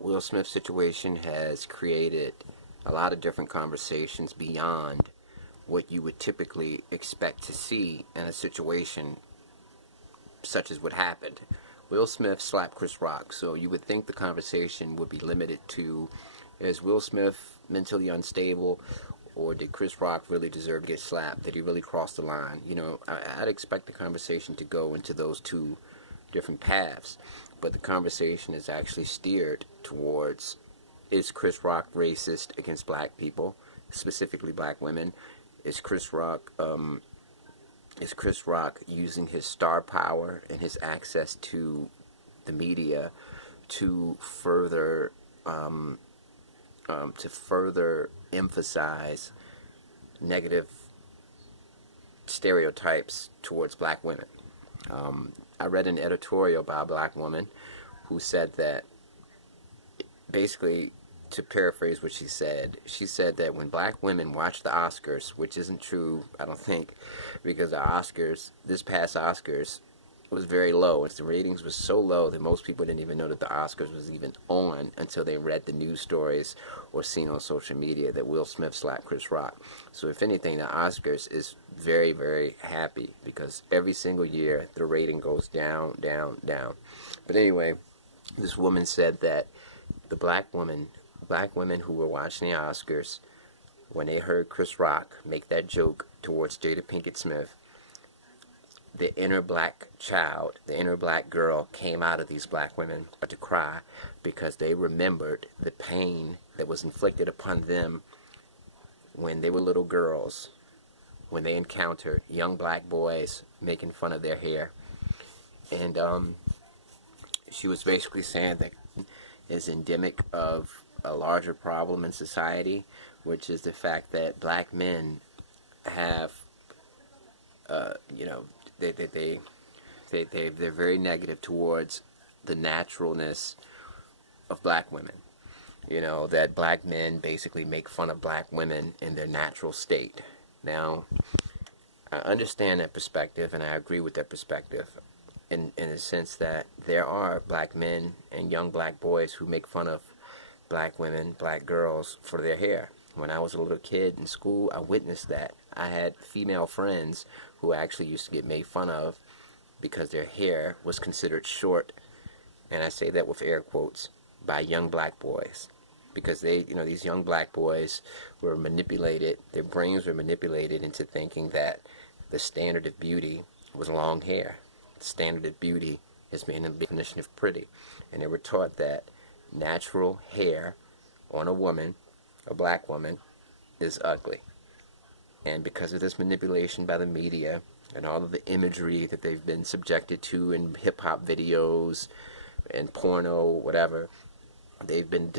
Will Smith situation has created a lot of different conversations beyond what you would typically expect to see in a situation such as what happened. Will Smith slapped Chris Rock, so you would think the conversation would be limited to, is Will Smith mentally unstable, or did Chris Rock really deserve to get slapped? Did he really cross the line? I'd expect the conversation to go into those two different paths, but the conversation is actually steered towards, is Chris Rock racist against black people, specifically black women? Is Chris Rock using his star power and his access to the media to further emphasize negative stereotypes towards black women? I read an editorial by a black woman who said that, basically, to paraphrase what she said that when black women watch the Oscars, which isn't true, I don't think, because the Oscars, this past Oscars, was very low. The ratings was so low that most people didn't even know that the Oscars was even on until they read the news stories or seen on social media that Will Smith slapped Chris Rock. So if anything, the Oscars is very, very happy because every single year the rating goes down, down, down. But anyway, this woman said that the black women who were watching the Oscars, when they heard Chris Rock make that joke towards Jada Pinkett Smith, the inner black child, the inner black girl came out of these black women to cry because they remembered the pain that was inflicted upon them when they were little girls, when they encountered young black boys making fun of their hair. And she was basically saying that is endemic of a larger problem in society, which is the fact that black men have, they're very negative towards the naturalness of black women. That black men basically make fun of black women in their natural state. Now, I understand that perspective, and I agree with that perspective in the sense that there are black men and young black boys who make fun of black women, black girls for their hair. When I was a little kid in school, I witnessed that. I had female friends who actually used to get made fun of because their hair was considered short, and I say that with air quotes, by young black boys. Because these young black boys were manipulated, their brains were manipulated into thinking that the standard of beauty was long hair. The standard of beauty has been a definition of pretty. And they were taught that natural hair on a woman, a black woman, is ugly. And because of this manipulation by the media and all of the imagery that they've been subjected to in hip-hop videos and porno, whatever, they've been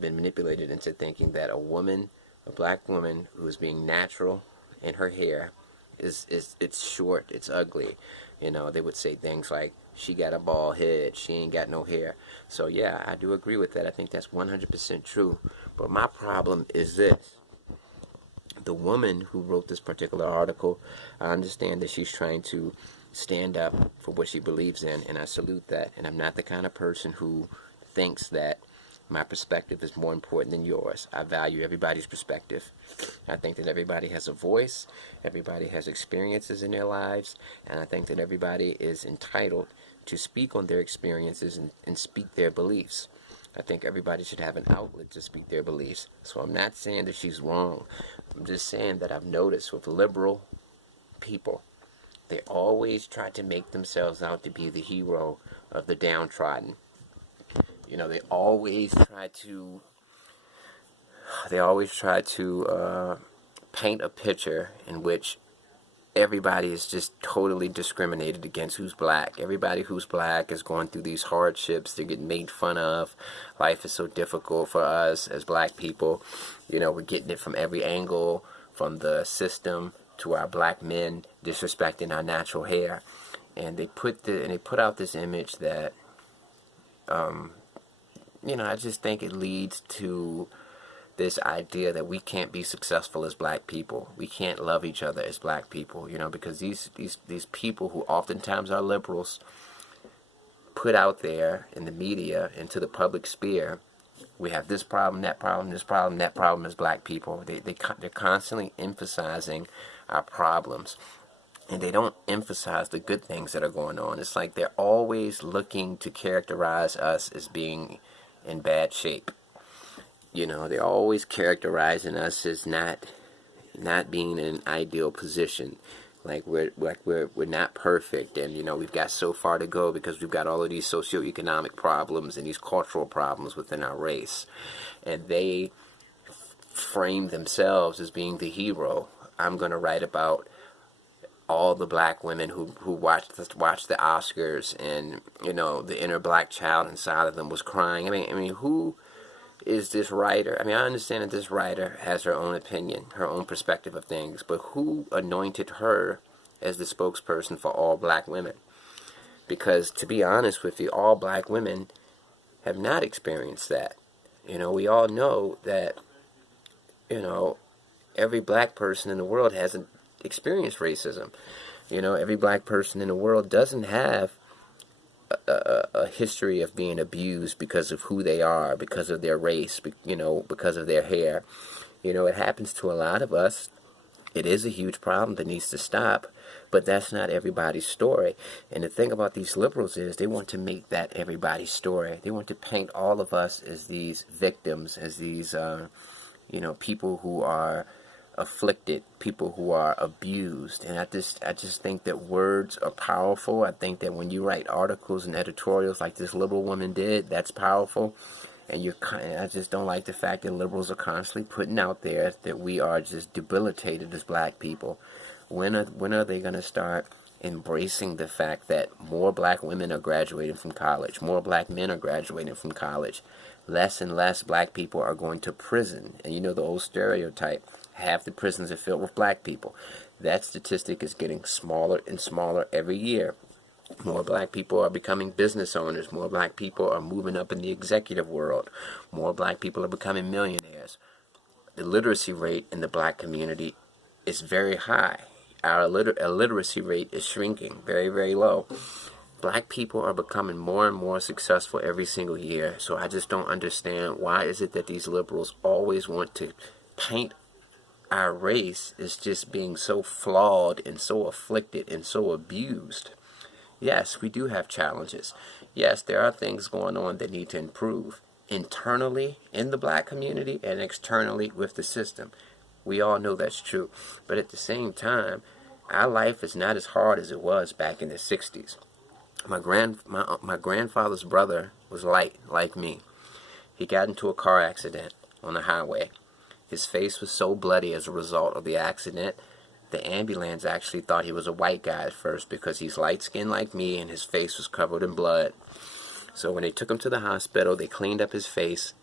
manipulated into thinking that a black woman who is being natural in her hair it's short, it's ugly. They would say things like, she got a bald head, she ain't got no hair. So yeah, I do agree with that. I think that's 100% true. But my problem is this. The woman who wrote this particular article, I understand that she's trying to stand up for what she believes in, and I salute that. And I'm not the kind of person who thinks that my perspective is more important than yours. I value everybody's perspective. I think that everybody has a voice, everybody has experiences in their lives, and I think that everybody is entitled to speak on their experiences and speak their beliefs. I think everybody should have an outlet to speak their beliefs. So I'm not saying that she's wrong. I'm just saying that I've noticed with liberal people, they always try to make themselves out to be the hero of the downtrodden. They always try to paint a picture in which everybody is just totally discriminated against who's black. Everybody who's black is going through these hardships. They're getting made fun of. Life is so difficult for us as black people. We're getting it from every angle, from the system to our black men disrespecting our natural hair. And they put out this image that I just think it leads to this idea that we can't be successful as black people. We can't love each other as black people, because these people who oftentimes are liberals put out there in the media, into the public sphere, we have this problem, that problem, this problem, that problem as black people. They're constantly emphasizing our problems. And they don't emphasize the good things that are going on. It's like they're always looking to characterize us as being in bad shape. You know, they're always characterizing us as not being in an ideal position. Like we're not perfect, and you know we've got so far to go because we've got all of these socioeconomic problems and these cultural problems within our race, and they frame themselves as being the hero. I'm going to write about all the black women who watched the Oscars, and you know the inner black child inside of them was crying. I mean, who is this writer? I mean, I understand that this writer has her own opinion, her own perspective of things, but who anointed her as the spokesperson for all black women? Because to be honest with you, all black women have not experienced that. You know, we all know that, you know, every black person in the world hasn't experienced racism. You know, every black person in the world doesn't have a history of being abused because of who they are, because of their race, you know, because of their hair. You know, it happens to a lot of us. It is a huge problem that needs to stop, but that's not everybody's story. And the thing about these liberals is they want to make that everybody's story. They want to paint all of us as these victims, as these, you know, people who are afflicted, people who are abused. And I just think that words are powerful. I think that when you write articles and editorials like this liberal woman did, that's powerful. And I just don't like the fact that liberals are constantly putting out there that we are just debilitated as black people. When are they going to start embracing the fact that more black women are graduating from college, more black men are graduating from college, less and less black people are going to prison? And you know the old stereotype, half the prisons are filled with black people. That statistic is getting smaller and smaller every year. More black people are becoming business owners. More black people are moving up in the executive world. More black people are becoming millionaires. The literacy rate in the black community is very high. Our illiteracy rate is shrinking, very, very low. Black people are becoming more and more successful every single year. So I just don't understand, why is it that these liberals always want to paint our race as just being so flawed and so afflicted and so abused? Yes, we do have challenges. Yes, there are things going on that need to improve internally in the black community and externally with the system. We all know that's true. But at the same time, our life is not as hard as it was back in the 60s. My grandfather's brother was light like me. He got into a car accident on the highway. His face was so bloody as a result of the accident. The ambulance actually thought he was a white guy at first because he's light-skinned like me and his face was covered in blood. So when they took him to the hospital, they cleaned up his face,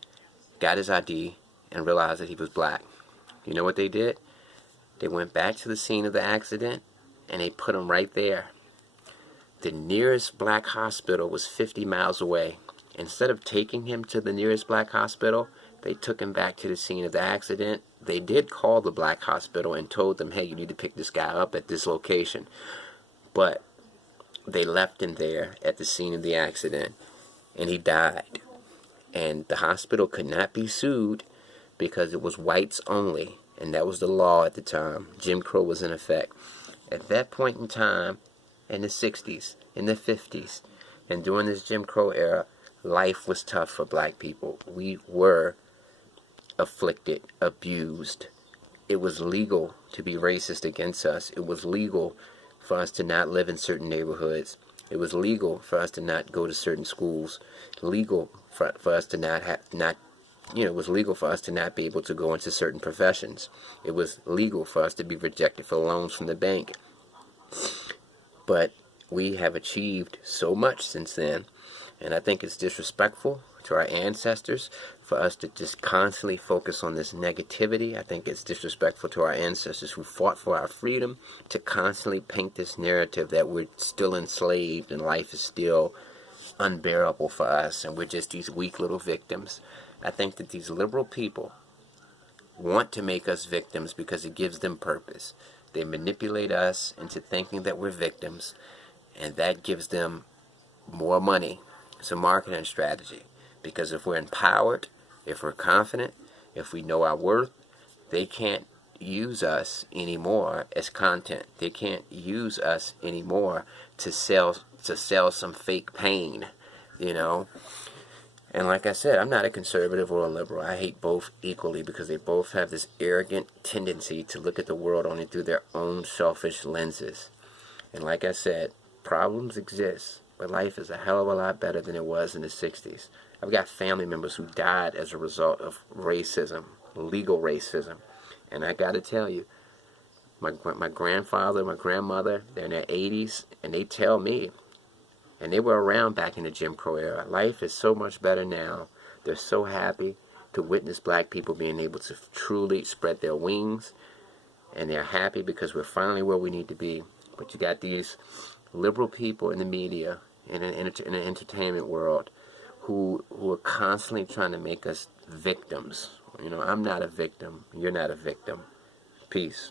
got his ID, and realized that he was black. You know what they did? They went back to the scene of the accident and they put him right there. The nearest black hospital was 50 miles away. Instead of taking him to the nearest black hospital, they took him back to the scene of the accident. They did call the black hospital and told them, hey, you need to pick this guy up at this location. But they left him there at the scene of the accident, and he died. And the hospital could not be sued because it was whites only, and that was the law at the time. Jim Crow was in effect. At that point in time, in the 60s, in the 50s, and during this Jim Crow era, life was tough for black people. We were afflicted, abused. It was legal to be racist against us. It was legal for us to not live in certain neighborhoods. It was legal for us to not go to certain schools. Legal for us to it was legal for us to not be able to go into certain professions. It was legal for us to be rejected for loans from the bank. But we have achieved so much since then, and I think it's disrespectful to our ancestors for us to just constantly focus on this negativity. I think it's disrespectful to our ancestors who fought for our freedom to constantly paint this narrative that we're still enslaved and life is still unbearable for us and we're just these weak little victims. I think that these liberal people want to make us victims because it gives them purpose. They manipulate us into thinking that we're victims, and that gives them more money. It's a marketing strategy. Because if we're empowered, if we're confident, if we know our worth, they can't use us anymore as content. They can't use us anymore to sell some fake pain, you know. And like I said, I'm not a conservative or a liberal. I hate both equally because they both have this arrogant tendency to look at the world only through their own selfish lenses. And like I said, problems exist, but life is a hell of a lot better than it was in the 60s. I've got family members who died as a result of racism, legal racism. And I got to tell you, my grandfather, my grandmother, they're in their 80s, and they tell me, and they were around back in the Jim Crow era, life is so much better now. They're so happy to witness black people being able to truly spread their wings, and they're happy because we're finally where we need to be. But you got these liberal people in the media, in the entertainment world, who are constantly trying to make us victims. You know, I'm not a victim. You're not a victim. Peace.